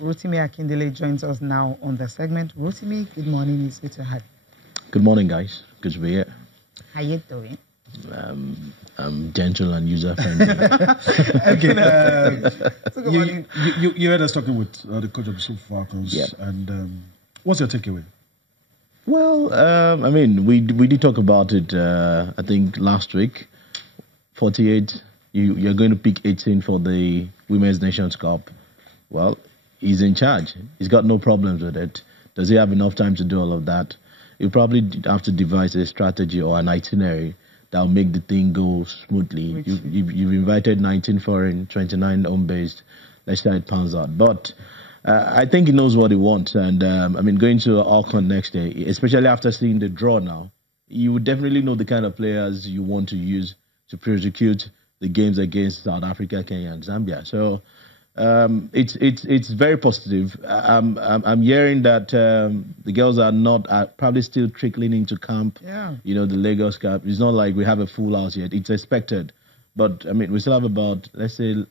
Rotimi Akindele joins us now on the segment. Rotimi, good morning. It's good to have you. Good morning, guys. Good to be here. How you doing? I'm gentle and user-friendly. Okay. You heard us talking with the coach of the Super Falcons. Yeah. And what's your takeaway? Well, I mean, we did talk about it, I think, last week. 48, you're going to pick 18 for the Women's Nations Cup. Well, he's in charge. He's got no problems with it. Does he have enough time to do all of that? He'll probably have to devise a strategy or an itinerary that will make the thing go smoothly. You've invited 19 foreign, 29 home-based. Let's see how it pans out. But I think he knows what he wants. And, I mean, going to AWCON next day, especially after seeing the draw now, you would definitely know the kind of players you want to use to prosecute the games against South Africa, Kenya, and Zambia. So it's very positive. I'm hearing that the girls are probably still trickling into camp. Yeah. You know, the Lagos camp. It's not like we have a full house yet. It's expected, but I mean, we still have about, let's say,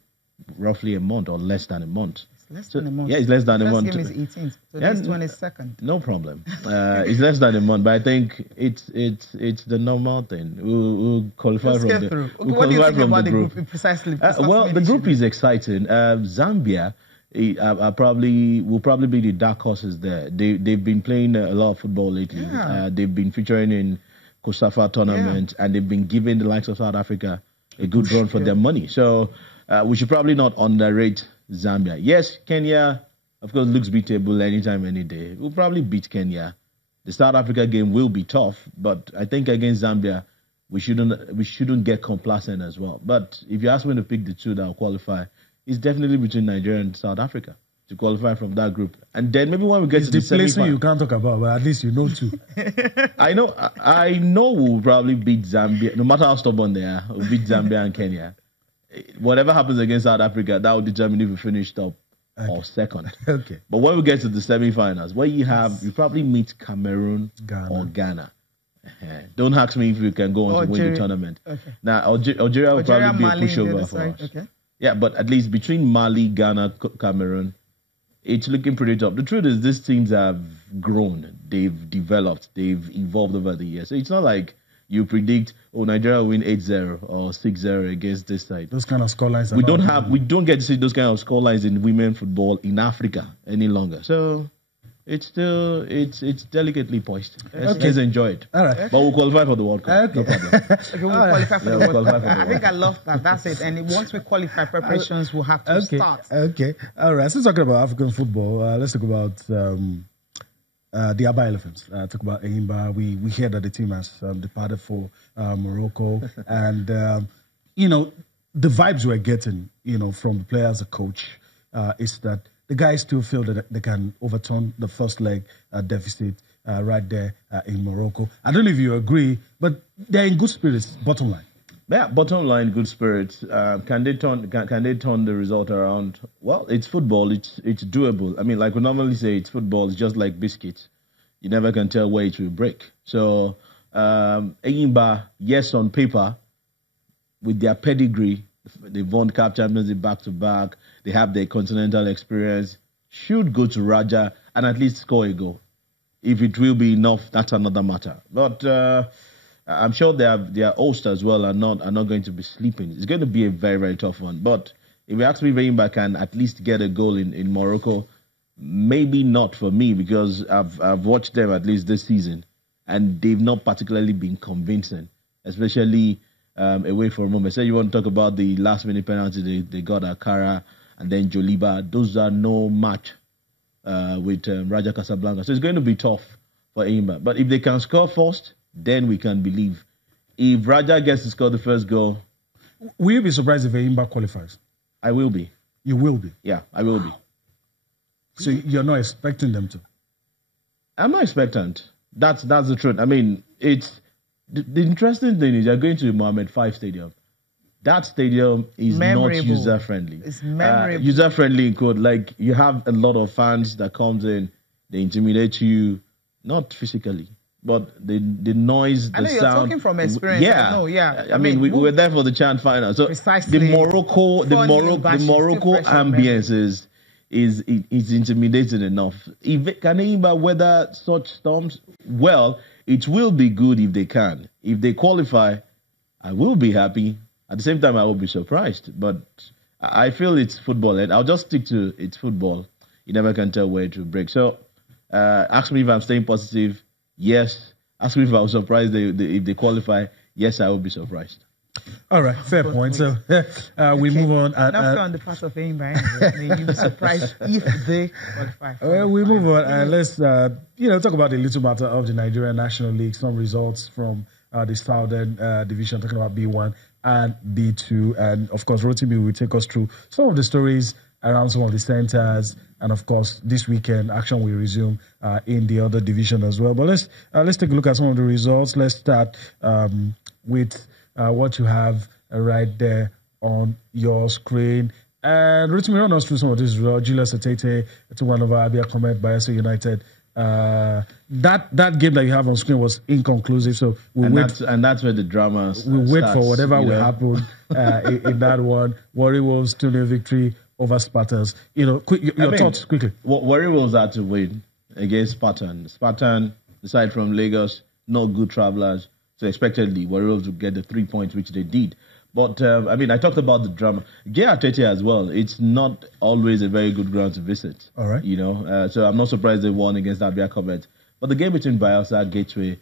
roughly a month or less than a month. Less than a month. Yeah, it's less than a month. First game is 18th, so this 22nd. No problem. It's less than a month, but I think it's the normal thing. We'll qualify Let's from get the through. we'll What do you qualify think from about the group precisely? Well, the group is exciting. Zambia will probably be the dark horses there. They've been playing a lot of football lately. Yeah. They've been featuring in COSAFA tournament, and they've been giving the likes of South Africa a good run for their money. So we should probably not underrate Zambia. Yes, Kenya, of course, looks beatable anytime, any day. We'll probably beat Kenya. The South Africa game will be tough, but I think against Zambia, we shouldn't get complacent as well. But if you ask me to pick the two that will qualify, it's definitely between Nigeria and South Africa to qualify from that group. And then maybe when we get to the semi-final, you can't talk about, but at least you know two. I know we'll probably beat Zambia, no matter how stubborn they are. We'll beat Zambia and Kenya. Whatever happens against South Africa, that will determine if we finish top or second. Okay. But when we get to the semi-finals, where you probably meet Cameroon or Ghana. Don't ask me if we can go on to win the tournament. Okay. Now, Algeria will probably be Mali, a pushover for us. Okay. Yeah, but at least between Mali, Ghana, Cameroon, it's looking pretty tough. The truth is these teams have grown. They've developed. They've evolved over the years. So it's not like you predict, Nigeria will win 8-0 or 6-0 against this side. Those kind of scorelines. We don't get to see those kind of scorelines in women football in Africa any longer. So it's still it's delicately poised. Let's enjoy it. All right. But we'll qualify for the World Cup. Okay. No problem. Okay, we'll qualify for the World Cup. I think I love that. That's it. And once we qualify, preparations will have to start. Okay. All right. So talking about African football, let's talk about the Aba Elephants. Talk about Enyimba. We hear that the team has departed for Morocco, and the vibes we're getting, from the players, the coach, is that the guys still feel that they can overturn the first leg deficit right there in Morocco. I don't know if you agree, but they're in good spirits. Bottom line. Yeah, bottom line, good spirits. Can they turn the result around? Well, it's football. It's doable. I mean, like we normally say, it's football. It's just like biscuits. You never can tell where it will break. So, Enyimba, yes, on paper, with their pedigree, they've won CAF Champions League back-to-back. They have their continental experience. Should go to Raja and at least score a goal. If it will be enough, that's another matter. But I'm sure their hosts as well are not going to be sleeping. It's going to be a very, very tough one. But if you ask me, Enyimba can at least get a goal in Morocco. Maybe not for me, because I've watched them at least this season, and they've not particularly been convincing, especially away from home. I said you want to talk about the last-minute penalty they got at Kara and then Joliba. Those are no match with Raja Casablanca. So it's going to be tough for Enyimba. But if they can score first, then we can believe. If Raja gets to score the first goal... Will you be surprised if Enyimba qualifies? I will be. You will be? Yeah, I will be. So you're not expecting them to? I'm not expectant. That's the truth. I mean, it's the interesting thing is you're going to the Mohammed V Stadium. That stadium is not user-friendly. It's memorable. User-friendly in quote. Like, you have a lot of fans that comes in, they intimidate you, not physically, but the noise, the sound. You're talking from experience. Yeah. I mean, we were there for the Chan final. So precisely. the Morocco ambience is is intimidating enough. Can Enyimba weather such storms? Well, it will be good if they can. If they qualify, I will be happy. At the same time, I will be surprised. But I feel it's football, and I'll just stick to it's football. You never can tell where it will break. So, ask me if I'm staying positive. Yes. Ask me if I was surprised if they qualify. Yes, I will be surprised. All right, fair point. So we move on. Not on the part of Enyimba. You'll be surprised if they qualify. We move on and let's talk about the little matter of the Nigerian National League. Some results from the Southern Division, talking about B1 and B2, and of course, Rotimi will take us through some of the stories around some of the centers, and of course, this weekend action will resume in the other division as well. But let's take a look at some of the results. Let's start with what you have right there on your screen. And Rotimi, run us through some of this results. Julius Atete to one over AWCON by SA United. That game that you have on screen was inconclusive, so that's where the drama we'll wait for whatever will happen in that one. Warri Wolves 2-0 victory over Spartans. Your thoughts quickly. Warri Wolves had to win against Spartan. Spartan, aside from Lagos, not good travelers. So expectedly, Warri Wolves would get the 3 points, which they did. But, I talked about the drama. Atete as well. It's not always a very good ground to visit. All right. So I'm not surprised they won against AWCON. But the game between Bielsa, Gateway,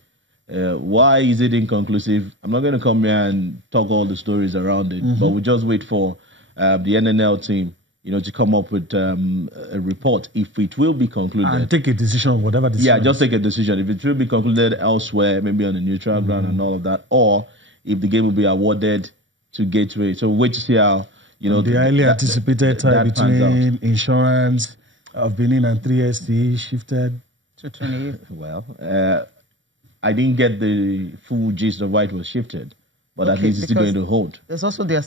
why is it inconclusive? I'm not going to come here and talk all the stories around it, but we'll just wait for the NNL team, to come up with a report if it will be concluded. And take a decision, whatever decision. Yeah, just take a decision. If it will be concluded elsewhere, maybe on a neutral ground and all of that, or if the game will be awarded to Gateway. So wait to see how, the highly anticipated tie between Insurance of Benin and 3SC shifted to 28. Well, I didn't get the full gist of why it was shifted. But at least it's still going to hold. There's also the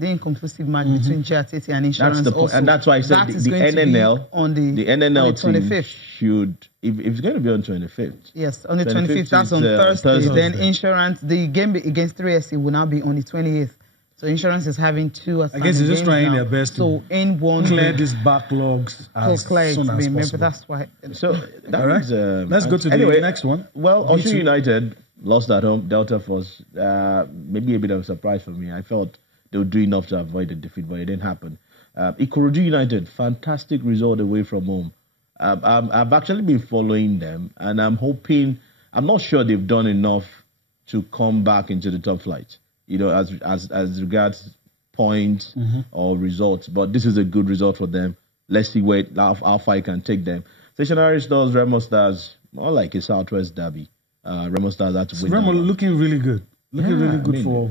inconclusive match between Atete and Insurance. And that's why I said the NNL on the NNL team 25th. Should, if it's going to be on 25th. Yes, on the 25th. That's on Thursday. Then Insurance, the game against 3SC will now be on the 28th. So Insurance is having two. I guess they're just trying their best to clear these backlogs as soon as possible. That's why. So all right. Let's go to the next one. Well, Osun United lost at home. Delta Force, maybe a bit of a surprise for me. I felt they would do enough to avoid the defeat, but it didn't happen. Ikorodu United, fantastic result away from home. I've actually been following them, and I'm not sure they've done enough to come back into the top flight, as regards points or results. But this is a good result for them. Let's see how far it can take them. Stationary Stores, Remo Stars, more like a Southwest derby. Remo Stars had to win. Remo looking really good. For,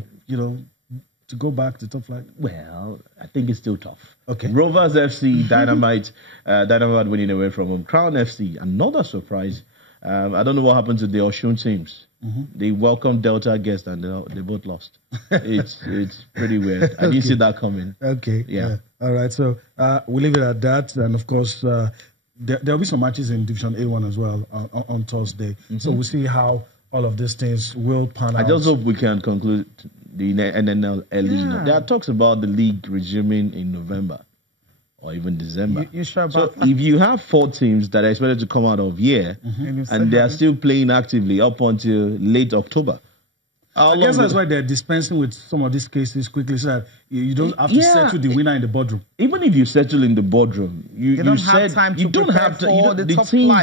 to go back to top flight. Well, I think it's still tough. Okay. Rovers FC, Dynamite winning away from home. Crown FC, another surprise. I don't know what happened to the Osun teams. They welcomed Delta guests and they both lost. It's pretty weird. I didn't see that coming. Okay. Yeah. All right. So we'll leave it at that. And of course, there'll be some matches in Division A1 as well on Thursday. So we'll see how all of these things will pan out. I just hope we can conclude the NNL early. Yeah. There are talks about the league resuming in November or even December. You sure about that? If you have 4 teams that are expected to come out of year and they are still playing actively up until late October. I guess that's why they're dispensing with some of these cases quickly so that you don't have to settle the winner in the boardroom. Even if you settle in the boardroom, the teams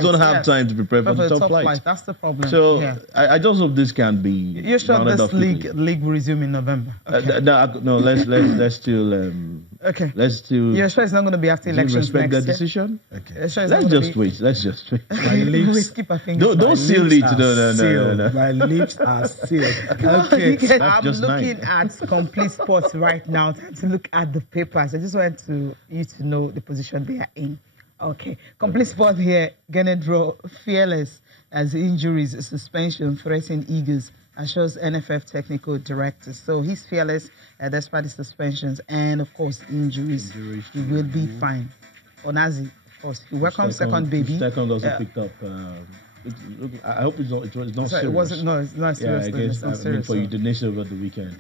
don't have time to prepare for the top flight. That's the problem. So I just hope this can be. You're sure this league will resume in November? Okay. No, let's still. Okay. Let's still. You're sure it's not going to be after elections respect next that decision? Okay. Let's just wait. We keep our fingers. Don't seal it. No. My lips are sealed. Okay. I'm looking at Complete Sports right now. Time to look at the papers. I just wanted you to know the position they are in. Okay. Complete Sports here. Gonna draw Fearless as injuries, suspension, threatening Eagles, assures NFF technical director. So he's fearless despite the suspensions and, of course, injuries. He will be fine. Onazi, of course, he welcomes second baby. Second also picked up. I hope it's not serious. It's not serious. Yeah, I guess. For Indonesia over the weekend.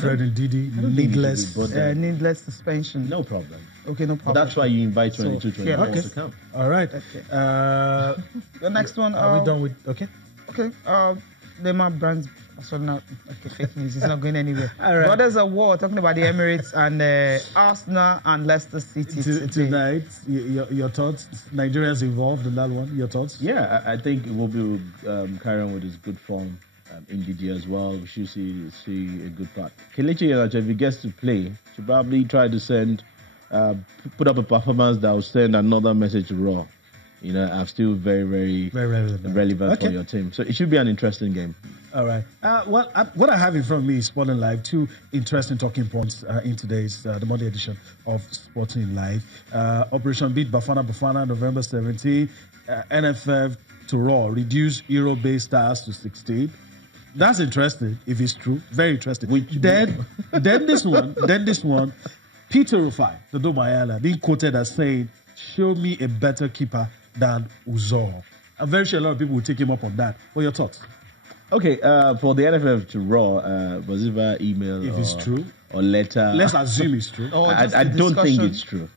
Fred and Didi, needless. Needless suspension. No problem. Okay, no problem. But that's why you invite 22, 24 okay. to come. All right. Okay. The next one. Are we done with? Okay. Okay. Neymar brands. So not okay. Fake news. It's not going anywhere. All right. Brothers of War talking about the Emirates and Arsenal and Leicester City tonight. Your thoughts? Nigerians involved in that one. Your thoughts? Yeah, I think it will be carry on with his good form in Didier as well. We should see a good part. Kelechi Iheanacho, if he gets to play, should probably try to put up a performance that will send another message to Raw. You know, I'm still very, very relevant for your team. So it should be an interesting game. All right. What I have in front of me is Sporting Live. Two interesting talking points in today's the Monday edition of Sporting Live. Operation Beat Bafana November 17. NFF to Raw reduce Euro-based stars to 16. That's interesting if it's true. Very interesting. Then this one. Peter Rufai, the Domayala, being quoted as saying, "Show me a better keeper than Uzor." I'm very sure a lot of people will take him up on that. What are your thoughts? Okay, for the NFF to Raw, was it via email it's true or letter? Let's assume it's true. I don't think it's true.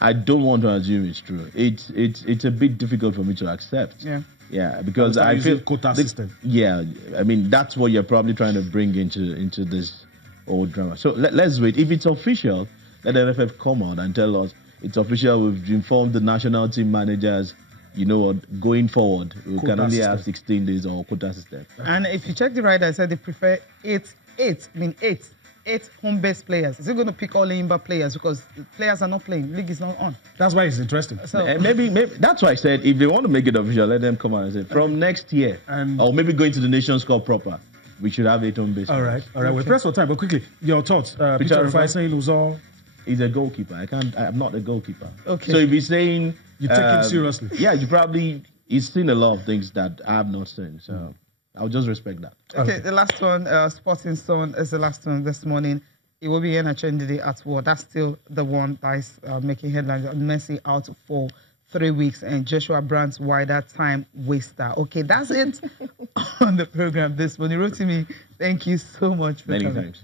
I don't want to assume it's true. It's a bit difficult for me to accept. Yeah, because I feel quota system. Yeah, I mean that's what you're probably trying to bring into this old drama. So let's wait. If it's official, let the NFF come out and tell us it's official. We've informed the national team managers. You know what? Going forward, we can only have 16 days or quota system. And if you check the right, I said they prefer eight home-based players. Is it going to pick all Imba players because players are not playing? League is not on. That's why it's interesting. So maybe that's why I said if they want to make it official, let them come out and say from next year, or maybe going to the Nations Cup proper. We should have 8 home-based. All right. We're pressed for time, but quickly, your thoughts. Peter Rufai saying Uzor. He's a goalkeeper. I'm not a goalkeeper. Okay. So if he's saying you take him seriously, yeah, he's seen a lot of things that I have not seen. So I'll just respect that. Okay. The last one, Sporting Stone is the last one this morning. It will be Iheanacho at war. That's still the one that is making headlines. Messi out for 3 weeks and Joshua Brandt's wider time waster. Okay, that's it on the program this morning. Rotimi, thank you so much for coming. Thanks.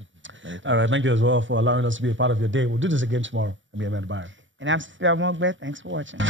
All right, thank you as well for allowing us to be a part of your day. We'll do this again tomorrow. I'm Ahmed Byron. And I'm Cecilia Mogbe. Thanks for watching.